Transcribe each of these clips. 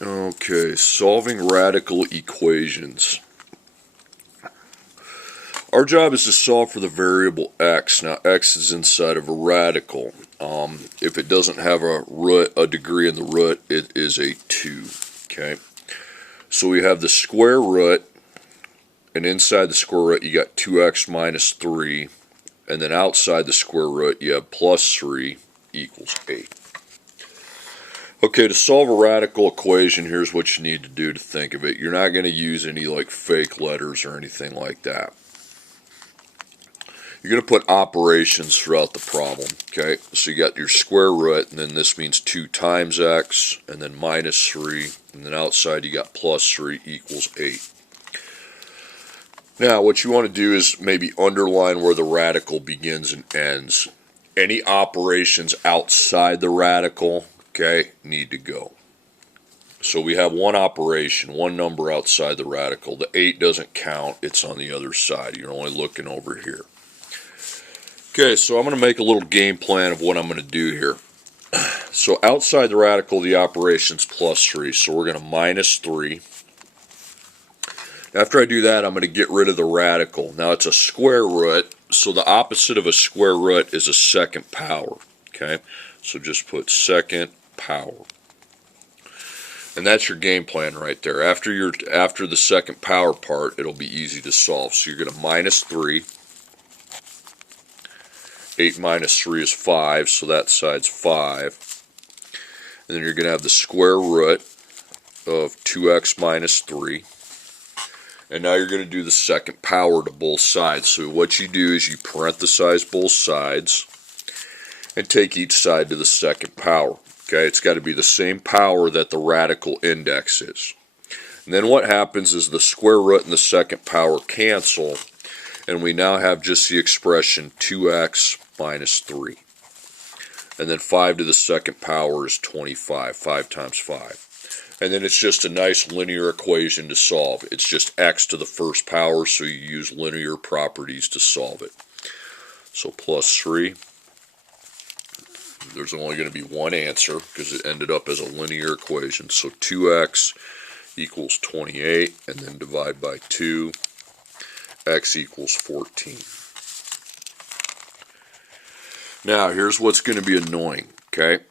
Okay, solving radical equations. Our job is to solve for the variable x. Now, x is inside of a radical. If it doesn't have a degree in the root, it is a 2. Okay, so we have the square root, and inside the square root you got 2x minus 3, and then outside the square root you have plus 3 equals 8. Okay, to solve a radical equation, here's what you need to do to think of it. You're not going to use any like fake letters or anything like that. You're going to put operations throughout the problem. Okay, so you got your square root, and then this means 2 times x, and then minus 3, and then outside you got plus 3 equals 8. Now, what you want to do is maybe underline where the radical begins and ends. Any operations outside the radical, okay, need to go. So we have one operation, one number outside the radical. The 8 doesn't count, it's on the other side. You're only looking over here. Okay, so I'm going to make a little game plan of what I'm going to do here. So outside the radical, the operation's plus 3, so we're going to minus 3. After I do that, I'm going to get rid of the radical. Now it's a square root, so the opposite of a square root is a second power. Okay, so just put second power. And that's your game plan right there. After the second power part, it'll be easy to solve. So you're going to minus 3. 8 minus 3 is 5, so that side's 5. And then you're going to have the square root of 2x minus 3. And now you're going to do the second power to both sides. So what you do is you parenthesize both sides and take each side to the second power. Okay, it's got to be the same power that the radical index is. And then what happens is the square root and the second power cancel, and we now have just the expression 2x minus 3. And then 5 to the second power is 25, 5 times 5. And then it's just a nice linear equation to solve. It's just x to the first power, so you use linear properties to solve it. So plus 3. There's only going to be one answer because it ended up as a linear equation. So 2x equals 28, and then divide by 2. X equals 14. Now, here's what's going to be annoying, okay?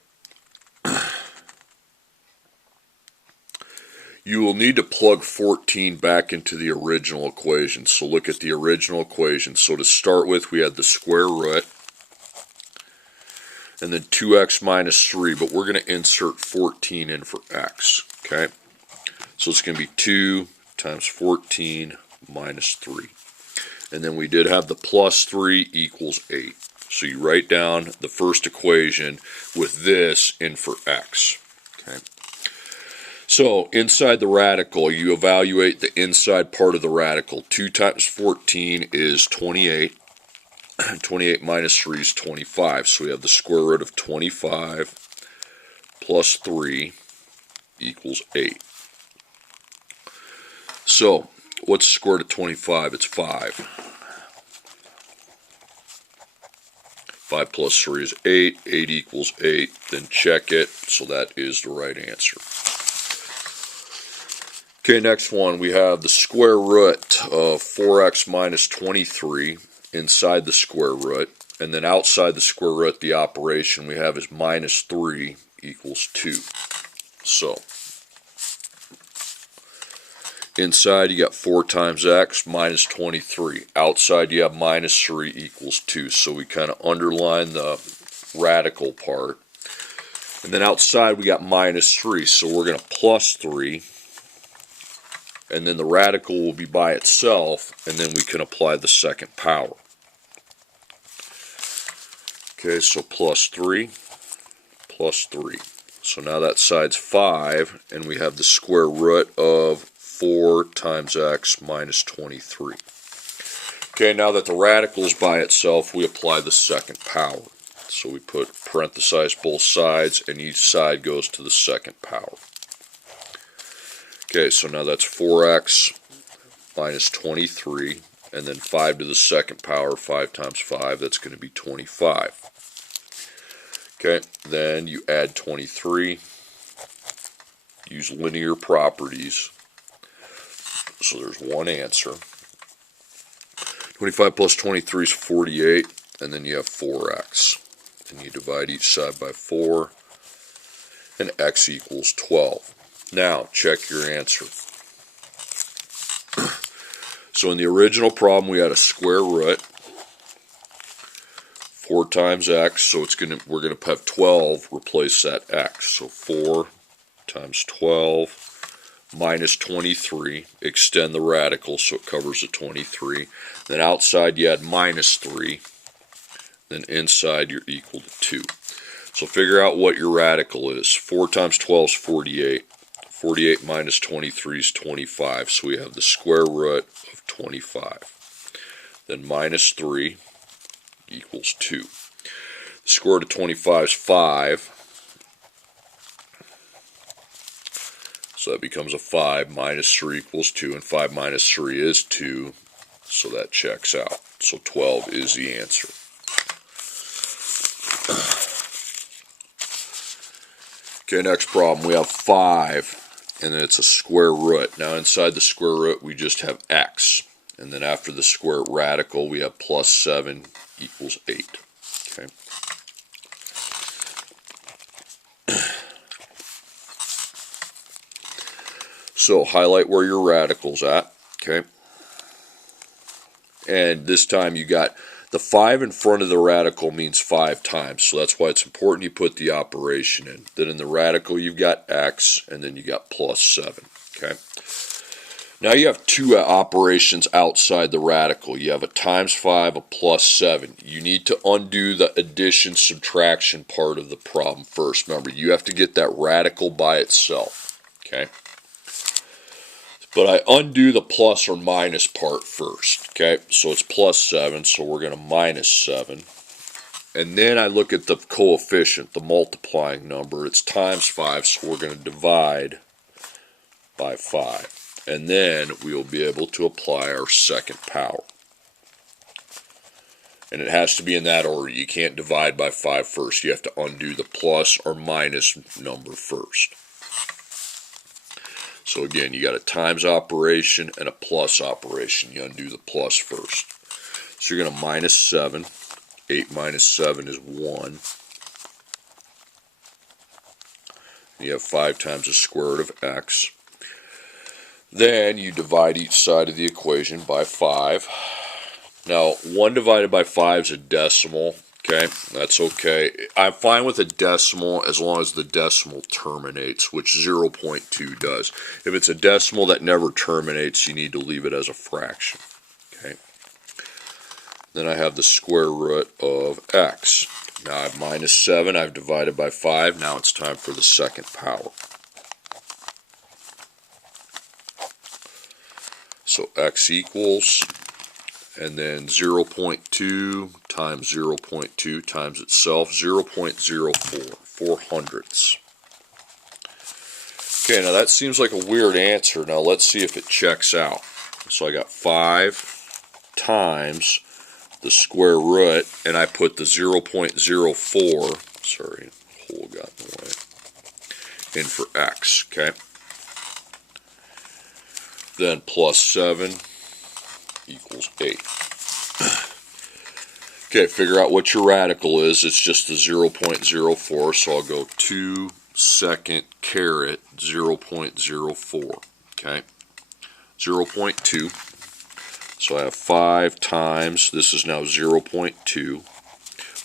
You will need to plug 14 back into the original equation. So look at the original equation. So to start with, we had the square root, and then 2x minus 3, but we're going to insert 14 in for x, okay? So it's going to be 2 times 14 minus 3. And then we did have the plus 3 equals 8. So you write down the first equation with this in for x, okay? So inside the radical, you evaluate the inside part of the radical. 2 times 14 is 28. 28 minus 3 is 25. So we have the square root of 25 plus 3 equals 8. So what's the square root of 25? It's 5. 5 plus 3 is 8. 8 equals 8. Then check it. So that is the right answer. Okay, next one, we have the square root of 4x minus 23 inside the square root. And then outside the square root, the operation we have is minus 3 equals 2. So inside you got 4 times x minus 23. Outside you have minus 3 equals 2. So we kind of underline the radical part. And then outside we got minus 3. So we're going to plus 3. And then the radical will be by itself. And then we can apply the second power. Okay, so plus 3. Plus 3. So now that side's 5. And we have the square root of 4 times x minus 23. Okay, now that the radical is by itself, we apply the second power. So we put parenthesize both sides, and each side goes to the second power. Okay, so now that's 4x minus 23, and then 5 to the second power, 5 times 5, that's going to be 25. Okay, then you add 23. use linear properties. So there's one answer. 25 plus 23 is 48, and then you have 4x. And you divide each side by 4, and x equals 12. Now, check your answer. So in the original problem, we had a square root, 4 times x, so we're going to have 12 replace that x. So 4 times 12 minus 23, extend the radical so it covers the 23. Then outside you add minus 3, then inside you're equal to 2. So figure out what your radical is. 4 times 12 is 48. 48 minus 23 is 25, so we have the square root of 25. Then minus 3 equals 2. The square root of 25 is 5. So that becomes a 5 minus 3 equals 2, and 5 minus 3 is 2, so that checks out. So 12 is the answer. Okay, next problem. We have 5, and then it's a square root. Now inside the square root we just have x, and then after the square radical we have plus 7 equals 8. Okay. So highlight where your radical's at, okay? And this time you got the 5 in front of the radical means 5 times, so that's why it's important you put the operation in. Then in the radical you've got x, and then you got plus 7, okay? Now you have two operations outside the radical. You have a times 5, a plus 7. You need to undo the addition subtraction part of the problem first. Remember, you have to get that radical by itself, okay? But I undo the plus or minus part first, okay? So it's plus 7, so we're going to minus 7. And then I look at the coefficient, the multiplying number. It's times 5, so we're going to divide by 5. And then we will be able to apply our second power. And it has to be in that order. You can't divide by 5 first. You have to undo the plus or minus number first. So again, you got a times operation and a plus operation. You undo the plus first. So you're going to minus 7. 8 minus 7 is 1. You have 5 times the square root of x. Then you divide each side of the equation by 5. Now, 1 divided by 5 is a decimal. Okay, that's okay. I'm fine with a decimal as long as the decimal terminates, which 0.2 does. If it's a decimal that never terminates, you need to leave it as a fraction. Okay. Then I have the square root of x. Now I have minus 7. I've divided by 5. Now it's time for the second power. So x equals, and then 0.2 times 0.2 times itself, 0.04, 4 hundredths. Okay, now that seems like a weird answer. Now let's see if it checks out. So I got 5 times the square root, and I put the 0.04, sorry, hole got in the way, in for x, okay? Then plus 7 equals 8. Okay, figure out what your radical is. It's just the 0.04, so I'll go 2 second caret 0.04. Okay, 0.2. So I have 5 times, this is now 0.2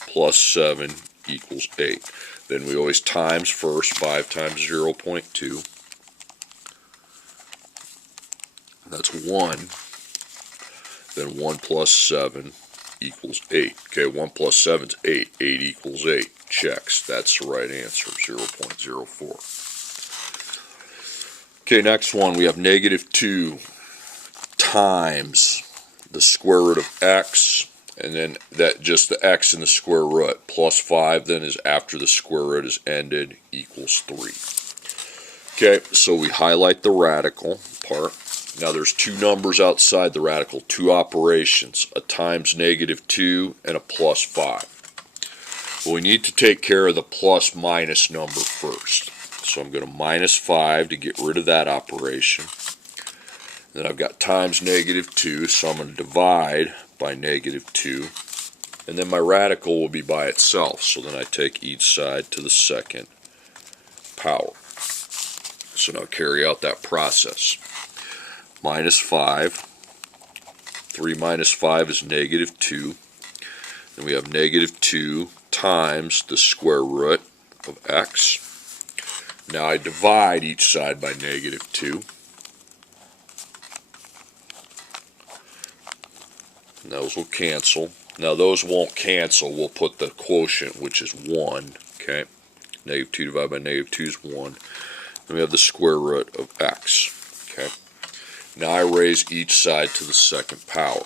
plus 7 equals 8. Then we always times first, 5 times 0.2. That's 1. Then 1 plus 7 equals 8. Okay, 1 plus 7 is 8. 8 equals 8. Checks. That's the right answer, 0.04. Okay, next one, we have negative 2 times the square root of x, and then that just the x in the square root, plus 5 then is after the square root is ended, equals 3. Okay, so we highlight the radical part. Now there's two numbers outside the radical, two operations, a times negative 2 and a plus 5. Well, we need to take care of the plus minus number first. So I'm going to minus 5 to get rid of that operation. Then I've got times negative 2, so I'm going to divide by negative 2. And then my radical will be by itself, so then I take each side to the second power. So now carry out that process. Minus 5. 3 minus 5 is negative 2. Then we have negative 2 times the square root of x. Now I divide each side by negative 2. And those will cancel. Now those won't cancel. We'll put the quotient, which is 1. Okay. Negative 2 divided by negative 2 is 1. Then we have the square root of x. Okay. Now I raise each side to the second power.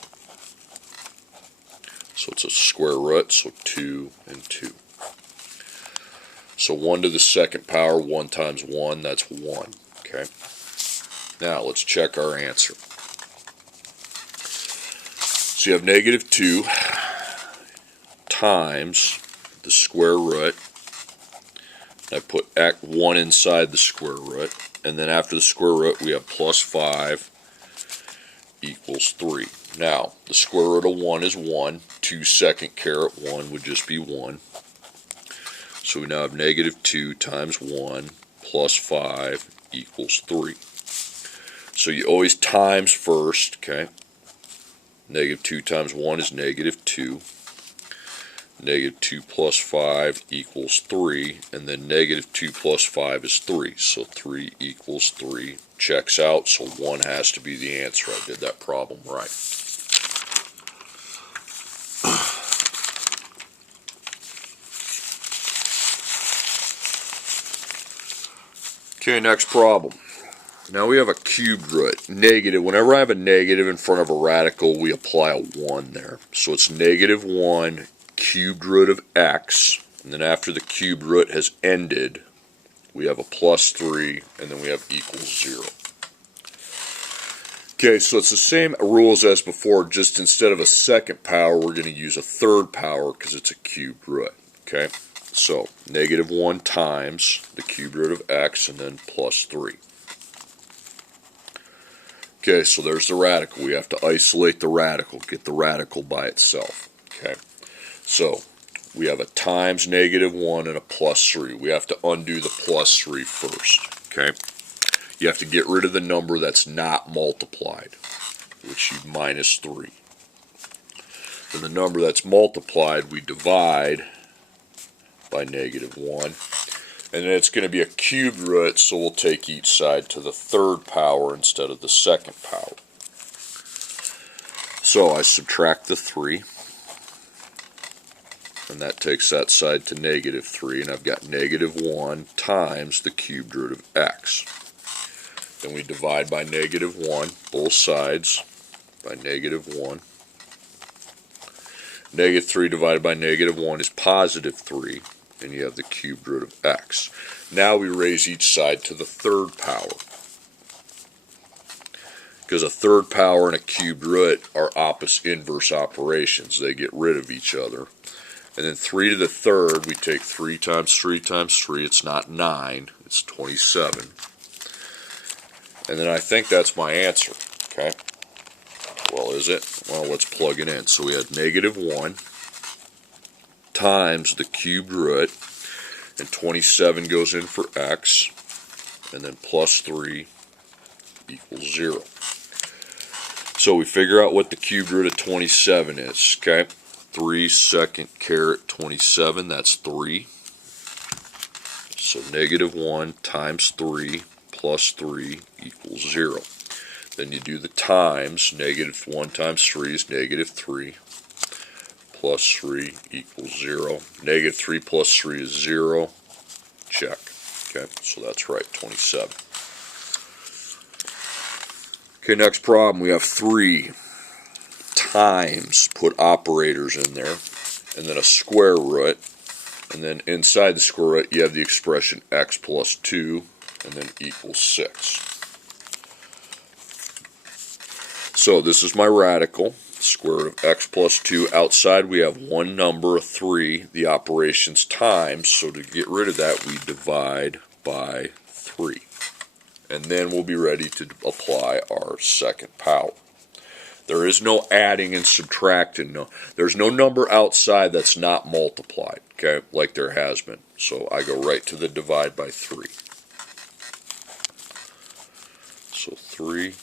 So it's a square root, so 2 and 2. So 1 to the second power, 1 times 1, that's 1. Okay. Now let's check our answer. So you have negative 2 times the square root. I put 1 inside the square root. And then after the square root, we have plus 5 equals 3. Now, the square root of 1 is 1. 2 second caret 1 would just be 1. So we now have negative 2 times 1 plus 5 equals 3. So you always times first, okay? Negative 2 times 1 is negative 2. Negative 2 plus 5 equals 3. And then negative 2 plus 5 is 3. So 3 equals 3. Checks out, so 1 has to be the answer. I did that problem right. Okay, next problem. Now we have a cubed root. Negative. Whenever I have a negative in front of a radical, we apply a 1 there. So it's negative 1 cubed root of x. And then after the cubed root has ended, we have a plus 3, and then we have equals 0. Okay, so it's the same rules as before, just instead of a second power, we're going to use a third power because it's a cubed root. Okay, so negative 1 times the cubed root of x, and then plus 3. Okay, so there's the radical. We have to isolate the radical, get the radical by itself. Okay, so we have a times negative 1 and a plus 3. We have to undo the plus 3 first. Okay, you have to get rid of the number that's not multiplied, which you minus 3. Then the number that's multiplied, we divide by negative 1. And then it's going to be a cubed root, so we'll take each side to the third power instead of the second power. So I subtract the 3, and that takes that side to negative 3, and I've got negative 1 times the cubed root of x. Then we divide by negative 1, both sides, by negative 1. Negative 3 divided by negative 1 is positive 3. And you have the cubed root of x. Now we raise each side to the third power. Because a third power and a cubed root are opposite inverse operations. They get rid of each other. And then 3 to the third, we take 3 times 3 times 3. It's not 9, it's 27. And then I think that's my answer. Okay. Well, is it? Well, let's plug it in. So we had negative 1 times the cubed root, and 27 goes in for x, and then plus 3 equals 0. So we figure out what the cubed root of 27 is, okay? 3 second caret 27, that's 3. So negative 1 times 3 plus 3 equals 0. Then you do the times. Negative 1 times 3 is negative 3. Plus 3 equals 0. Negative 3 plus 3 is 0. Check. Okay, so that's right, 27. Okay, next problem. We have 3 times, put operators in there, and then a square root. And then inside the square root, you have the expression x plus 2, and then equals 6. So this is my radical. Square root of x plus 2. Outside we have one number, a 3, the operation's times, so to get rid of that we divide by 3. And then we'll be ready to apply our second power. There is no adding and subtracting. No, there's no number outside that's not multiplied, okay, like there has been. So I go right to the divide by 3. So 3,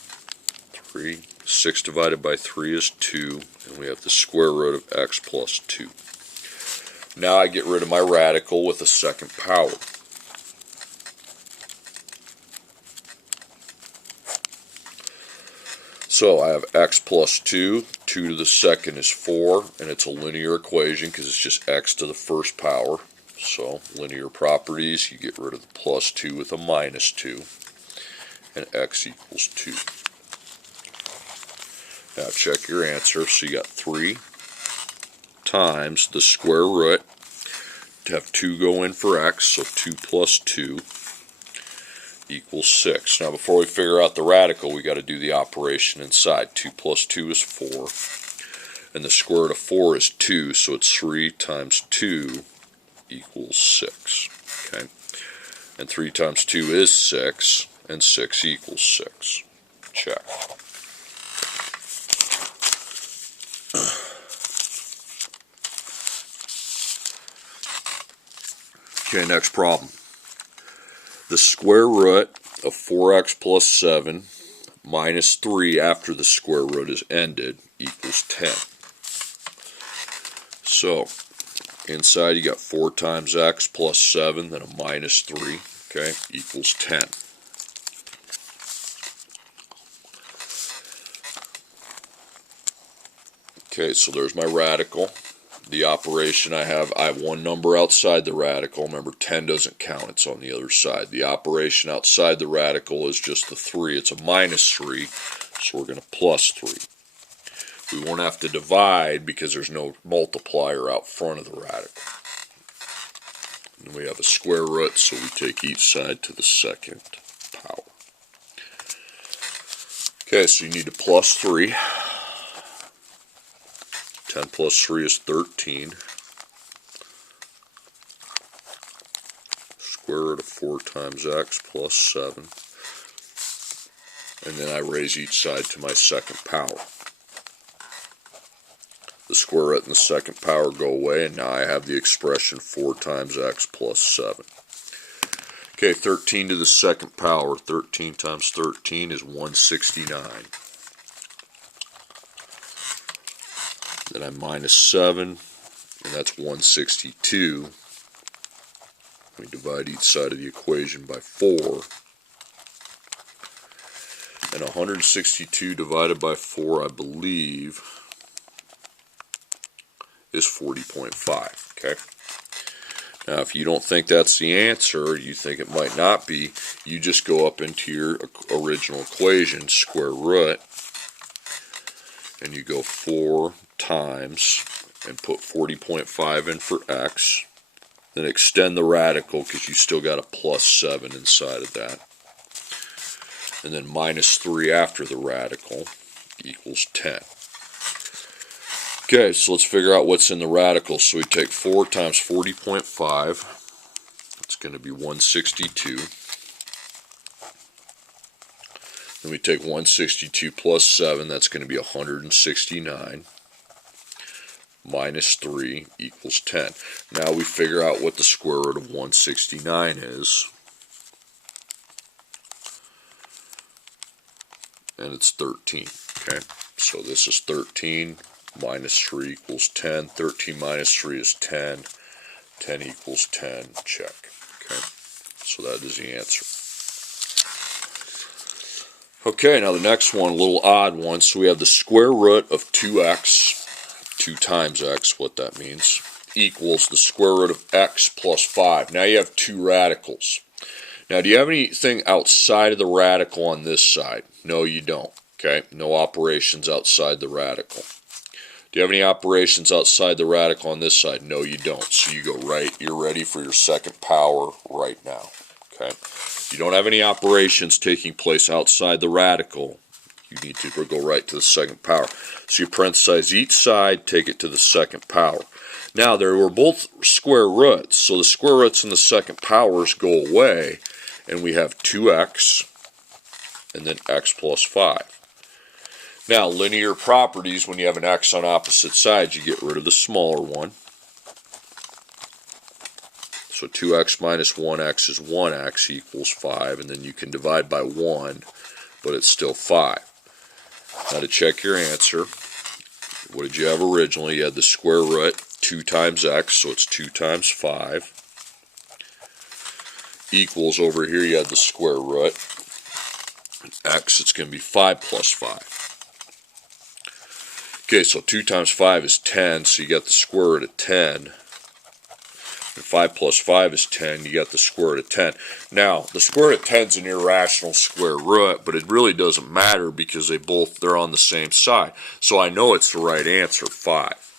6 divided by 3 is 2, and we have the square root of x plus 2. Now I get rid of my radical with a second power. So I have x plus 2, 2 to the second is 4, and it's a linear equation because it's just x to the first power. So linear properties, you get rid of the plus 2 with a minus 2, and x equals 2. Now check your answer. So you got 3 times the square root. To have 2 go in for x, so 2 plus 2 equals 6. Now before we figure out the radical, we got to do the operation inside. 2 plus 2 is 4, and the square root of 4 is 2, so it's 3 times 2 equals 6. Okay, and 3 times 2 is 6, and 6 equals 6. Check. Okay, next problem. The square root of 4x plus 7 minus 3 after the square root is ended equals 10. So, inside you got 4 times x plus 7, then a minus 3, okay, equals 10. Okay, so there's my radical. The operation I have one number outside the radical. Remember, 10 doesn't count, it's on the other side. The operation outside the radical is just the 3. It's a minus 3, so we're going to plus 3. We won't have to divide because there's no multiplier out front of the radical. And we have a square root, so we take each side to the second power. Okay, so you need to plus 3. 10 plus 3 is 13. Square root of 4 times x plus 7. And then I raise each side to my second power. The square root and the second power go away, and now I have the expression 4 times x plus 7. Okay, 13 to the second power. 13 times 13 is 169. Then I minus 7, and that's 162. We divide each side of the equation by 4. And 162 divided by 4, I believe, is 40.5. Okay. Now, if you don't think that's the answer, you think it might not be, you just go up into your original equation, square root, and you go 4 times, and put 40.5 in for x, then extend the radical because you still got a plus 7 inside of that, and then minus 3 after the radical equals 10. Okay, so let's figure out what's in the radical. So we take 4 times 40.5, it's going to be 162. Then we take 162 plus 7, that's going to be 169. Minus 3 equals 10. Now we figure out what the square root of 169 is. And it's 13. Okay, so this is 13 minus 3 equals 10. 13 minus 3 is 10. 10 equals 10. Check. Okay, so that is the answer. Okay, now the next one, a little odd one. So we have the square root of 2x, 2 times x, what that means, equals the square root of x plus 5. Now you have 2 radicals. Now, do you have anything outside of the radical on this side? No, you don't. Okay, no operations outside the radical. Do you have any operations outside the radical on this side? No, you don't. So you go right, you're ready for your second power right now. Okay, you don't have any operations taking place outside the radical. You need to go right to the second power. So you parenthesize each side, take it to the second power. Now, they were both square roots, so the square roots and the second powers go away, and we have 2x and then x plus 5. Now, linear properties, when you have an x on opposite sides, you get rid of the smaller one. So 2x minus 1x is 1x equals 5, and then you can divide by 1, but it's still 5. Now to check your answer, what did you have originally? You had the square root, 2 times x, so it's 2 times 5. Equals, over here you had the square root. X, it's going to be 5 plus 5. Okay, so 2 times 5 is 10, so you got the square root of 10. And 5 plus 5 is 10, you got the square root of 10. Now, the square root of 10 is an irrational square root, but it really doesn't matter because they're on the same side. So I know it's the right answer, 5.